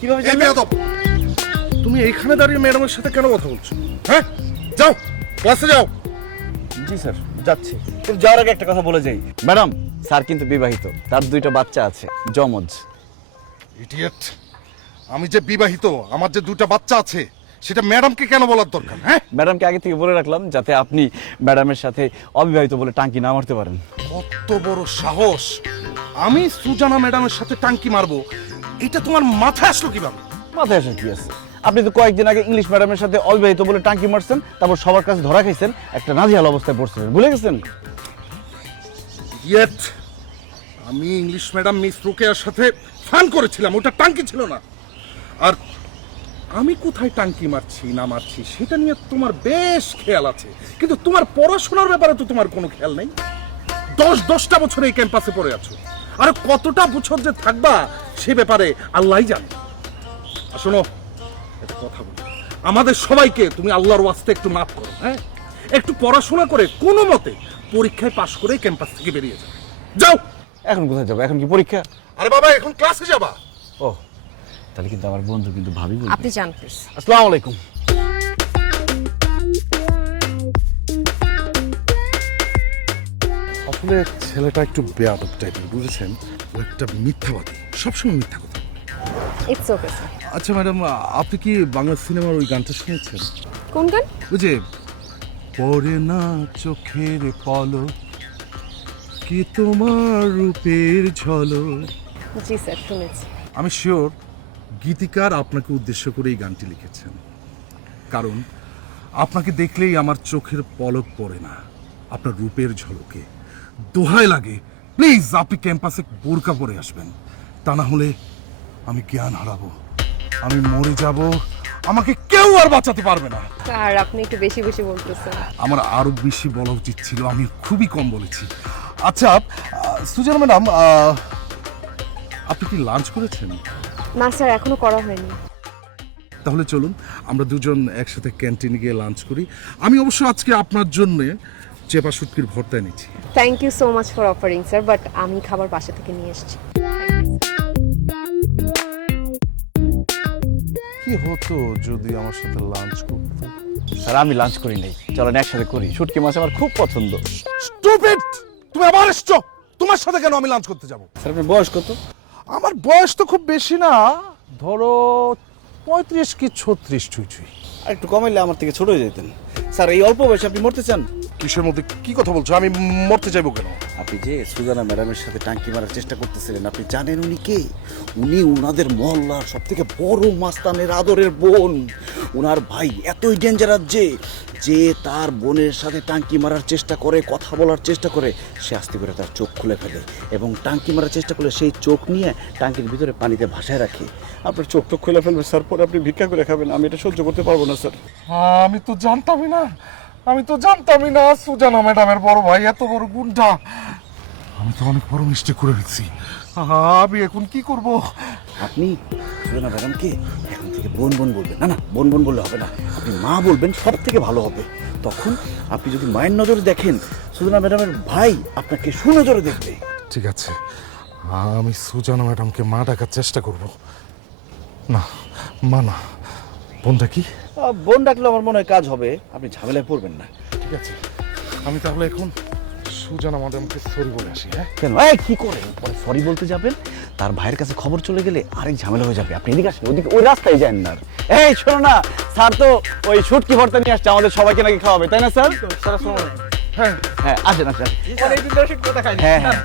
কিভাবে এই জানলেন? বেয়াদব, তুমি এইখানে দাঁড়িয়ে ম্যাডামের সাথে কেন কথা বলছো? হ্যাঁ, যাও ক্লাসে যাও। জি স্যার, যাচ্ছি। কিন্তু যাওয়ার আগে একটা কথা বলে যাই। ম্যাডাম, স্যার কিন্তু বিবাহিত, তার 2টা বাচ্চা আছে, যমজ। ইডিয়েট, আমি যে বিবাহিত, আমার যে 2টা বাচ্চা আছে, সেটা ম্যাডামকে কেন বলার দরকার? হ্যাঁ, ম্যাডামকে আগে থেকে বলে রাখলাম যাতে আপনি ম্যাডামের সাথে অবিবাহিত বলে টাঙ্কি না মারতে পারেন। কত বড় সাহস! আমি সুজানা ম্যাডামের সাথে টাঙ্কি মারবো, এটা তোমার মাথায় আসলো কিভাবে? মাথায় আসা কি আছে? আপনি তো কয়েকদিন আগে ইংলিশ ম্যাডামের সাথে অবিবাহিত বলে টাঙ্কি মারছেন, তারপর সবার কাছে ধরা খাইছেন, একটা নাজেহাল অবস্থায় পড়ছিলেন, ভুলে গেছেন? ইয়েট, আমি ইংলিশ ম্যাডাম মিস রোকেয়ার সাথে ফান করেছিলাম, ওটা টাঙ্কি ছিল না। আর আমি কোথায় টাঙ্কি মারছি না মারছি সেটা নিয়ে তোমার বেশ খেয়াল আছে, কিন্তু তোমার পড়াশোনার ব্যাপারে তো তোমার কোনো খেয়াল নেই। 10টা বছর এই ক্যাম্পাসে পড়ে আছো, আর কতটা বছর যে থাকবা সে ব্যাপারে আল্লাহই জানে। আর শোনো, একটা কথা বলি, আমাদের সবাইকে তুমি আল্লাহর ওয়াস্তে একটু মাফ করো। হ্যাঁ, একটু পড়াশোনা করে কোনো মতে পরীক্ষায় পাশ করে ক্যাম্পাস থেকে বেরিয়ে যাও। যাও। এখন কোথায় যাবো? এখন কি পরীক্ষা? আরে বাবা, এখন ক্লাসে যাবা। ও, তাহলে কিন্তু আমার বন্ধু কিন্তু ভাবি বলবে। আপনি যান প্লিজ। আসসালামু আলাইকুম। আসলে ছেলেটা একটু বেয়াদব টাইপের, বুঝেছেন? ও একটা মিথ্যাবাদী, সবসময় মিথ্যা কথা। It's okay sir. আচ্ছা ম্যাডাম, আপনি কি বাংলা সিনেমার ওই গানটা শুনেছেন? কোন গান? ওই যে পড়ে না চোখের পলক, কি তোমার রূপের ঝলক। জি স্যার, শুনেছি। আমি শিওর গীতিকার আপনাকে উদ্দেশ্য করে এই গানটি লিখেছেন, কারণ আপনাকে দেখলেই আমার চোখের পলক পড়ে না আপনার রূপের ঝলকে। দোহাই লাগে, প্লিজ আপনি ক্যাম্পাসে বোরকা পরে আসবেন, তা না হলে আমি জ্ঞান হারাবো, আমি মরে যাব, আমাকে কেউ আর বাঁচাতে পারবে না। স্যার, আপনি একটু বেশি বেশি বলতেছেন। আমার আরো বেশি বলা উচিত ছিল, আমি খুবই কম বলেছি। আচ্ছা সুজানা ম্যাডাম, আপনি কি লাঞ্চ করেছেন? না স্যার, এখনো করা হয়নি। তাহলে চলুন আমরা দুজন একসাথে ক্যান্টিনে গিয়ে লাঞ্চ করি। আমি অবশ্য আজকে আপনার জন্য চেপা শুটকির ভর্তা এনেছি। Thank you so much for offering sir, but আমি খাবার বাসা থেকে নিয়ে এসেছি। কি হতো যদি আমার সাথে লাঞ্চ করতে? স্যার, আমি লাঞ্চ করি নাই, চলেন একসাথে করি। শুটকি মাছ আমার খুব পছন্দ। স্টুপিড, তুমি আবার এসছো, তোমার সাথে কেন আমি লাঞ্চ করতে যাব? স্যার, আপনার বয়স কত? আমার বয়স তো খুব বেশি না, ধরো 35 কি 36 ছুঁই। আর একটু কমাইলে আমার থেকে ছোট হয়ে যেতেন। স্যার, এই অল্প বয়সে আপনি মরতে চান? কিসের মধ্যে কি কথা বলছো? আমি মরতে চাইবো কেন? আপনি যে সুজানা ম্যাডামের সাথে টাঙ্কি মারার চেষ্টা করতেছিলেন, আপনি জানেন উনি কে? উনি উনাদের মহল্লার সব থেকে বড় মাস্তানের আদরের বোন। উনার ভাই এতই ডেঞ্জারাস যে তার বোনের সাথে টাঙ্কি মারার চেষ্টা করে, কথা বলার চেষ্টা করে, সে আস্তে করে তার চোখ খুলে ফেলে এবং টাঙ্কি মারার চেষ্টা করলে সেই চোখ নিয়ে টাঙ্কির ভিতরে পানিতে ভাসায় রাখে। আপনার চোখ তো খুলে ফেলবে স্যার, পরে আপনি ভিক্ষা করে খাবেন। আমি এটা সহ্য করতে পারবো না স্যার। আমি তো জানতামই না সুজানা ম্যাডামের বড় ভাই এত বড় গুন্ডা। আমি তো অনেক বড় মিস্টেক করে ফেলছি। আমি এখন কি করব? আপনি সুজানা ম্যাডামকে এখন থেকে বোন বোন বলবেন। না, বোন বোন বললে হবে না, আপনি মা বলবেন, সব থেকে ভালো হবে। তখন আপনি যদি মায়ের নজরে দেখেন, সুজানা ম্যাডামের ভাই আপনাকে সুনজরে দেখবে। ঠিক আছে, আমি সুজানা ম্যাডামকে মা ডাকার চেষ্টা করব। না, মা না, বোনটা কি? বোন ডাকলে আমার মনে হয় কাজ হবে, আপনি ঝামেলায় পড়বেন না। ঠিক আছে, আমি তাহলে এখন সুজানা ম্যাডামকে সরি বলে আসি। হ্যাঁ, কেন কি করেন? পরে সরি বলতে যাবেন, তার ভাইয়ের কাছে খবর চলে গেলে আরেক ঝামেলা হয়ে যাবে। আপনি এদিকে আসেন, ওদিকে ওই রাস্তায় যান না। এই শোনো না, স্যার তো ওই শুটকি ভর্তা নিয়ে আসছে, আমাদের সবাইকে নাকি খাওয়াবে, তাই না স্যার? হ্যাঁ হ্যাঁ, আসেন আসেন। হ্যাঁ হ্যাঁ।